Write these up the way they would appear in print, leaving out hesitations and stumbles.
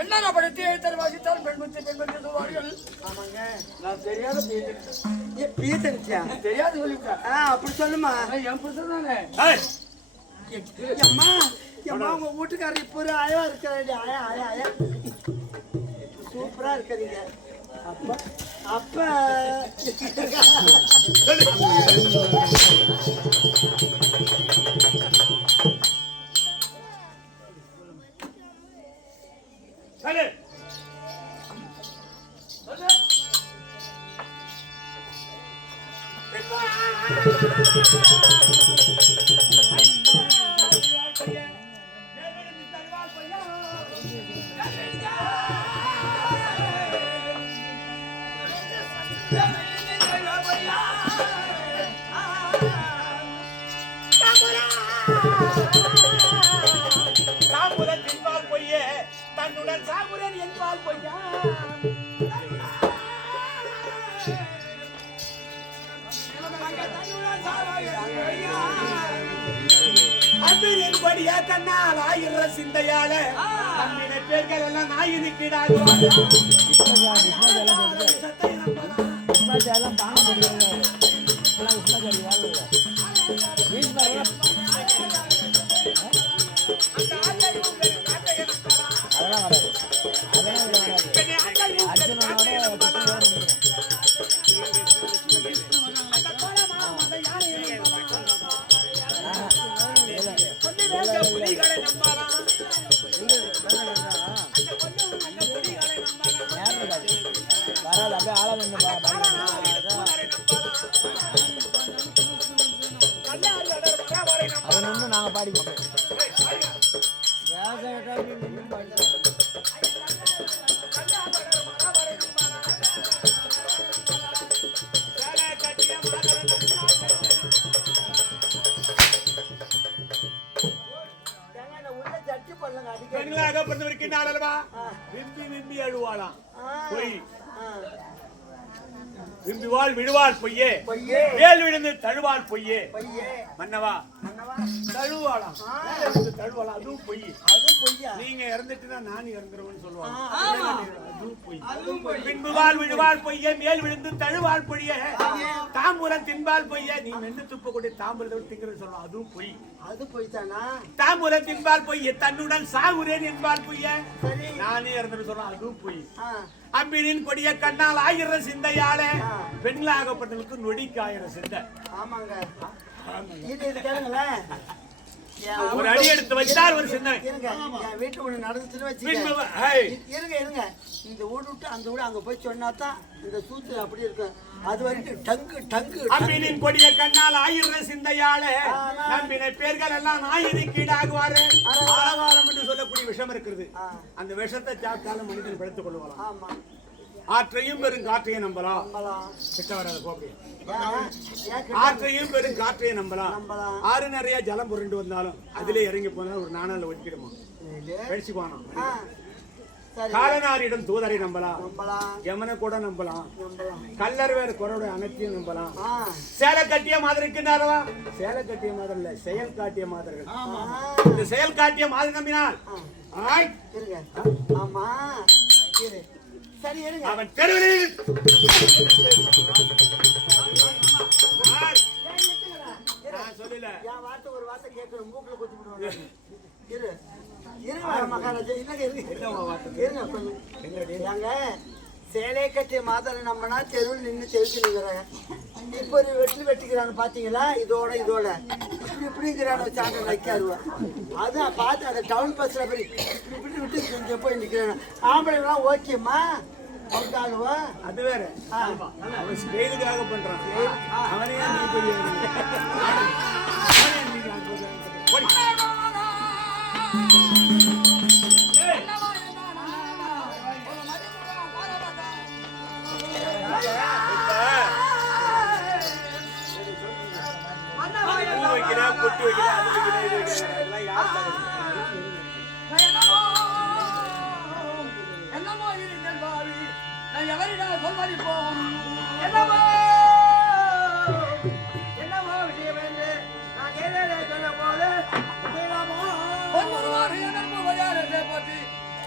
என்ன படித்து எழுத்தர் வாசித்தால் பெண்புத்தி சொல்வார்கள். ஆமாங்க, நான் தெரியாத தெரியாது சொல்லிவிட்டேன். அப்படி சொல்லுமா, என் புருஷன் தானே. அம்மா அம்மா, உங்க வீட்டுக்காரர் இப்போ ஒரு ஆயா இருக்கிறாரு. ஆயா ஆயா ஆயா சூப்பரா இருக்கிறீங்க. அப்ப அப்ப சாம்புரத்தின்பால் பொய்யே தன்னுடன் சாகுரன் என்பால் பொய்யா. அம்பினின்படியா கண்ணால் ஆயிர சிந்தையால அம்பினை பேர்கள் எல்லாம் நாயினுக்கிடாது. நாங்க பாடிப்போம். விரும்பி விரும்பி அழுவாளாம் பொய். விரும்பிவாள் விடுவாள் பொய்யே, வேல் விழுந்து தழுவாள் பொய்யே. மன்னவா தழுவாளாம், தழுவாளாம், அதுவும் பொய். நீங்க இறந்துட்டுனா நான் இறந்துருவேன்னு சொல்லுவாங்க. அதுவும் பொய். விரும்புவாள் விடுவாள் பொய்யே, மேல் விழுந்து தழுவாள் பொய்யே. தாம்பூரம் தின்பால் பொய்யே, நீ மென்னு துப்ப கூட தாம்பூரத்தை திங்கிறது சொல்லுவோம். அதுவும் பொய். அது பொய் தானா? தாம்பூரம் தின்பால் பொய்யே, தன்னுடன் சாகுரேன் என்பால் பொய்யே. நானே இறந்துட்டு சொல்றேன். அதுவும் பொய். அம்பினின் கொடிய கண்ணால் ஆயிர சிந்தையால பெண்களாகப்பட்டவர்களுக்கு நொடிக்கு ஆயிர சிந்தை. ஆமாங்க, ஒரு அடி எடுத்து வச்சார் ஒரு சிந்தனை. வீட்டு ஒண்ணு நடந்துச்சுன்னு வச்சுருங்க. இந்த ஊடு விட்டு அந்த ஊடு அங்க போய் சொன்னாதான் இந்த சூத்து அப்படி இருக்கும். அது வரைக்கும் டங்கு டங்கு. அம்பினின் கொடிய கண்ணால் ஆயிர சிந்தையால நம்பின பேர்கள் எல்லாம் நாயினுக்கீடாகுவாரு. ஆரவாரம் என்று சொல்லக்கூடிய விஷம் இருக்கிறது. அந்த விஷத்தை சாப்பிட்டாலும் மனிதன் படுத்துக் கொள்வான். ஆற்றையும் பெரும் காற்றையும் நம்பலாம். ஆற்றையும் பெரும் காற்றையும் நம்பலாம். ஆறு நிறைய ஜலம் புரண்டு வந்தாலும் அதிலே இறங்கி போனா ஒரு நானால ஒதுக்கிடுமா கழிச்சு போனோம். காலனாரிடம் தூதரை நம்பலாம், யமனை கூட நம்பலாம், கல்லர் வேறு குறோட அனைத்தையும் நம்பலாம். சேலை கட்டிய மாதிரிக்கு சேலை கட்டிய மாதிரி இல்ல, செயல் காட்டிய மாதிரிகள். இந்த செயல் காட்டிய மாதிரி நம்பினால் அவன் தெருவில் சொல்லல ஒரு வார்த்தை கேட்கணும். மூக்குல குத்தி விடுவாங்க. சேலை கட்டிய மாதனை நம்மனா தெருவில் நின்று தெளிச்சு நிற்கிறாங்க. இப்போ ஒரு வெட்டிக்கிறான்னு பார்த்தீங்களா? இதோட இப்படிங்கிறான சாண்டை நக்காருவா. அதான் பார்த்து அந்த டவுன் பஸ்ஸில் போய் இப்படி விட்டு கொஞ்சம் போய் நிற்கிறாங்க. ஆம்பளைலாம் ஓகேம்மா அவுட் ஆகுவா. அது வேற அவன் ஸ்டைலுக்காக பண்றான். அவனையே நீ போய் பொட்டு வைக்கிற அது வைக்கிற இது வைக்கிற இதெல்லாம் யார் என்னமோ இருந்தேன் பாவி நான் எவரிடம் சொல்லடிப்போம் என்னமோ விஷயம் என்று நான் கேள்வி சொல்ல போது ஒருவாறு எனக்கு விளையாடத்தை பற்றி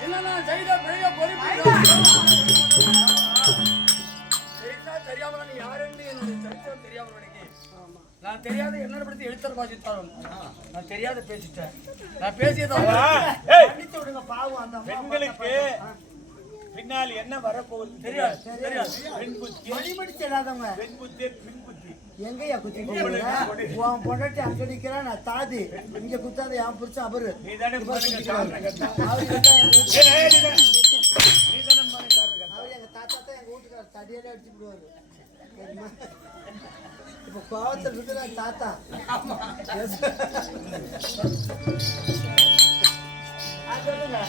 என்ன நான் செய்த பிழைய பொறுப்பு தெரியாமல் நீ யாருன்னு என்னுடைய சரித்திரம் தெரியாமல் நினைக்கிறேன். நான் தெரியாத என்ன படுத்தி எழுத்தர் வாசித்தாலும் நான் தெரியாத பேசிட்டேன். நான் பேசியதான் விடுங்க பாவம். அந்த பெண்களுக்கு பின்னால் என்ன வரப்போகுது தெரியாது. பெண் புத்தி மணிமணி செல்லாதவங்க பெண் புத்தி பின் புத்தி எங்கயா குத்திட்டு உன் பொண்டாட்டி அங்க நிக்கிறா. நான் தாதி இங்க குத்தாத என் புரிச்ச அவரு நீதானே அவரு எங்க தாத்தா தான் எங்க வீட்டுக்கார தடியாலே அடிச்சு விடுவாரு. இப்ப கோவத்தில் விட்டு தாத்தா சொல்லுங்க.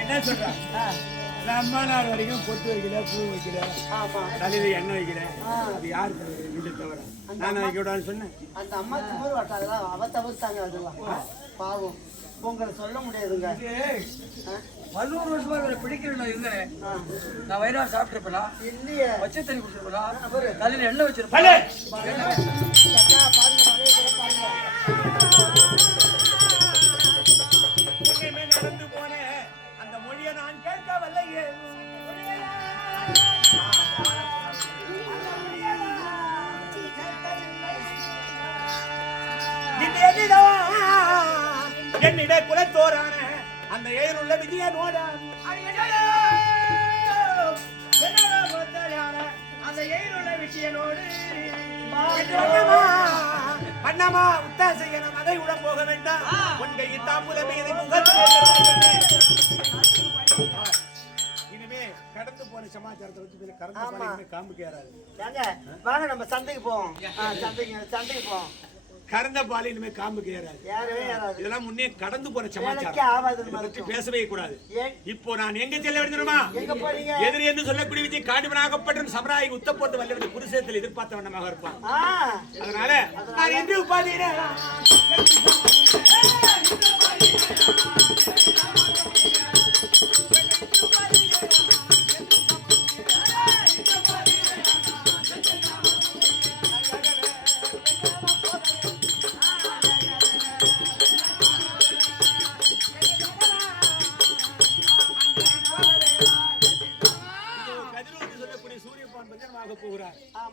என்ன சொல்ற? அம்மா நாள் வரைக்கும் பொட்டு வைக்கல, பூ வைக்கல, தலையில எண்ணெய் வைக்கல. அது யாரு வீட்டை தவிர நான் வைக்க விடான்னு சொன்னேன். அந்த அம்மா திமிரு வாட்டாதான் அவ தவிர்த்தாங்க. அதெல்லாம் பாவம் உங்களை சொல்ல முடியாதுங்க. 11 வருஷமா பிடிக்கிறேன் நான் இருந்தேன். நான் வயிறாக சாப்பிட்டுருப்பேனா இல்லையே பச்சை தண்ணி குடிச்சிருப்பேனா தலையில எண்ணெய் வச்சிருப்பேன். நடந்து போனேன் அந்த மொழியை நான் கேட்கவில்லையே. என்னிட குலத்தோரான அந்த ஏழுள்ள விஜயனோட அந்த ஏழுள்ள விஷயனோடு பண்ணமா உத்தா செய்யணும். அதை உட போக வேண்டாம். உன் கையில் தாம்பூல மீது இனிமே கடந்து போன சமாச்சாரத்தை வச்சு கடந்து காம்புக்கு ஏறாது. வாங்க நம்ம சந்தைக்கு போவோம். சந்தைக்கு போவோம். கறந்த பால் இனிமே காம்புக்கு ஏறாது. இதெல்லாம் முன்னே கடந்து போன சமாச்சாரம் பேசவே கூடாது. இப்போ நான் எங்க செல்ல வேண்டுமா? எதிரி என்று சொல்லக்கூடிய விஜய் காண்டிபனாகப்பட்ட சமராய் உத்த போட்டு வல்லவன் குருசேத்தில் எதிர்பார்த்த வண்ணமாக இருப்பான். அதனால நான் என்று உபாதிக்கிறேன்.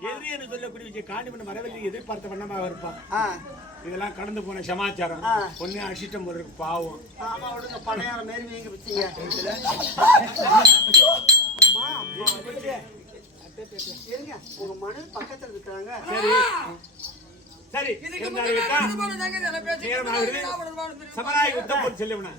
எதிரி என்று சொல்லக்கூடிய விஜய் காண்டிபன் வரவில்லை எதிர்பார்த்த வண்ணமாக இருப்பான். இதெல்லாம் கடந்து போன சமாச்சாரம். பொண்ணு அசிட்டம் போறதுக்கு பாவம். பழையாரம் மாரி நீங்க வச்சீங்க. உங்க மனு பக்கத்துல இருக்கிறாங்க. சரி சமராய் உத்தம் போட்டு செல்லுவனா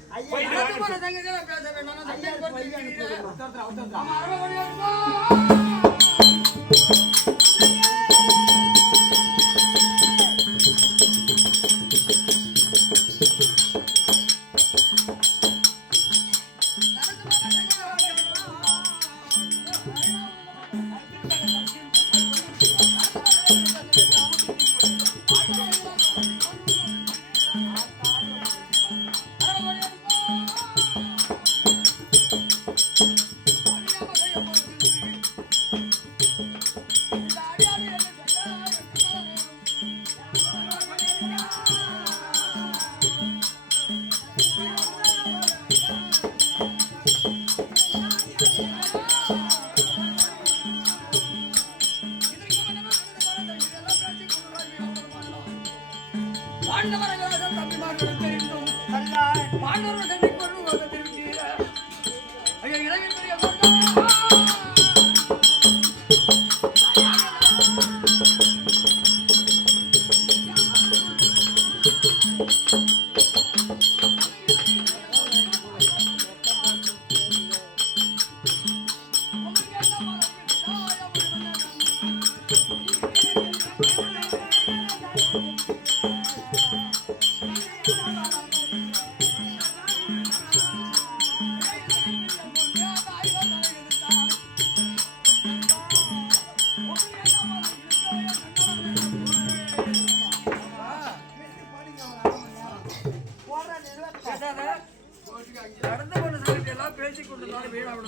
நடந்த பண்ண சொல்லிட்டு எல்லாம் பேசிக் கொண்டிருந்தாலும் வீணாவிட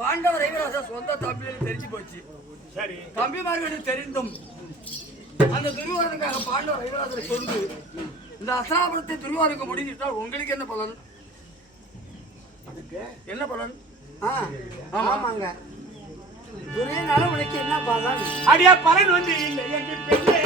பாண்டவர் ஐவராசா சொந்த தம்பிகளுக்கு தெரிஞ்சு போச்சு. சரி, தம்பிமார்களுக்கு தெரிந்தும் அந்த துரியோதனுக்காக பாண்டவர் ஐவராசரை கொண்டு இந்த அஸ்தினாபுரத்தை துரியோதனுக்கு முடிஞ்சிட்டால் உங்களுக்கு என்ன பலன்? என்ன பலன்? ஆமாங்க, துரியனால உனக்கு என்ன பலன்? அடியா பலன் வந்து இல்லை என்று பெண்ணே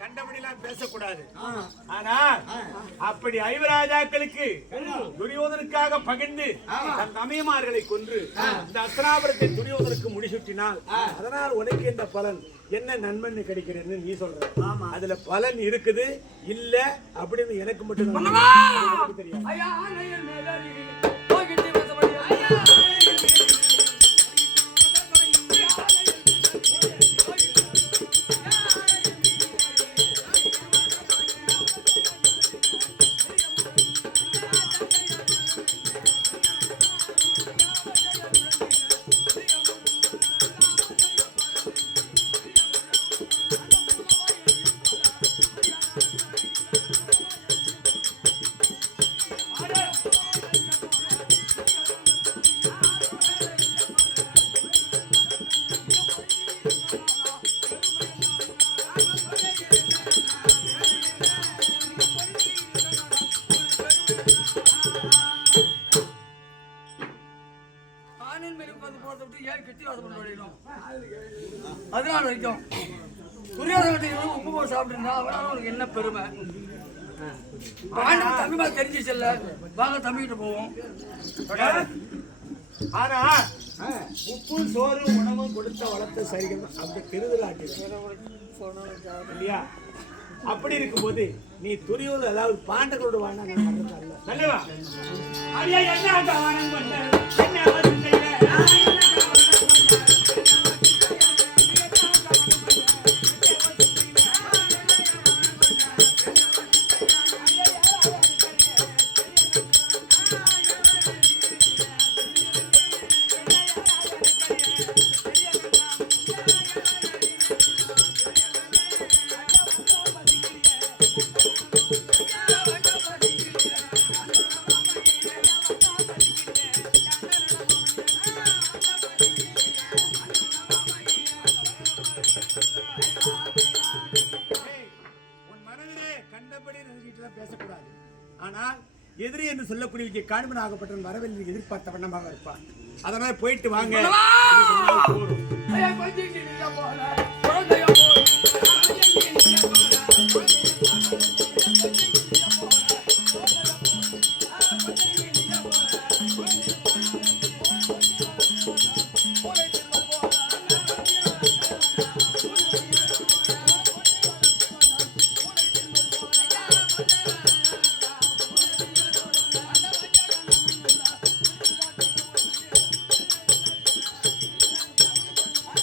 கண்டபடிலாம் பேசக்கூடாது. ஆனால் அப்படி ஐவராஜாக்களுக்கு துரியோதனுக்காக பகிர்ந்து தன் தமையமார்களை கொன்று இந்த அஸ்தினாபுரத்தை துரியோதனுக்கு முடிசூட்டினால் அதனால் உனக்கு என்ன பலன், என்ன நன்மை கிடைக்கிறதுன்னு நீ சொல்ற. அதுல பலன் இருக்குது இல்ல அப்படின்னு எனக்கு மட்டும் தெரியும். அதனால வரைக்கும் துரியோதனத்தை உப்பு போட்டு சாப்பிட்டு அவனால உனக்கு என்ன பெருமை? தம்பி மாதிரி தெரிஞ்சிச்சு இல்ல, வாங்க தம்பிக்கிட்ட போவோம். ஆனா உப்பு சோறு உணவும் கொடுத்த வளர்த்த சரிகள் அப்படி திருவிழாட்டு இல்லையா? அப்படி இருக்கும்போது நீ துரியோதன அதாவது பாண்டவர்களோட வாழ நல்லவா பேசக்கூடாது. ஆனால் எதிரி என்று சொல்லக்கூடிய காண்பன் ஆகப்பட்ட வரவில் எதிர்பார்த்த வண்ணமாக இருப்பான். அதனால போயிட்டு வாங்க.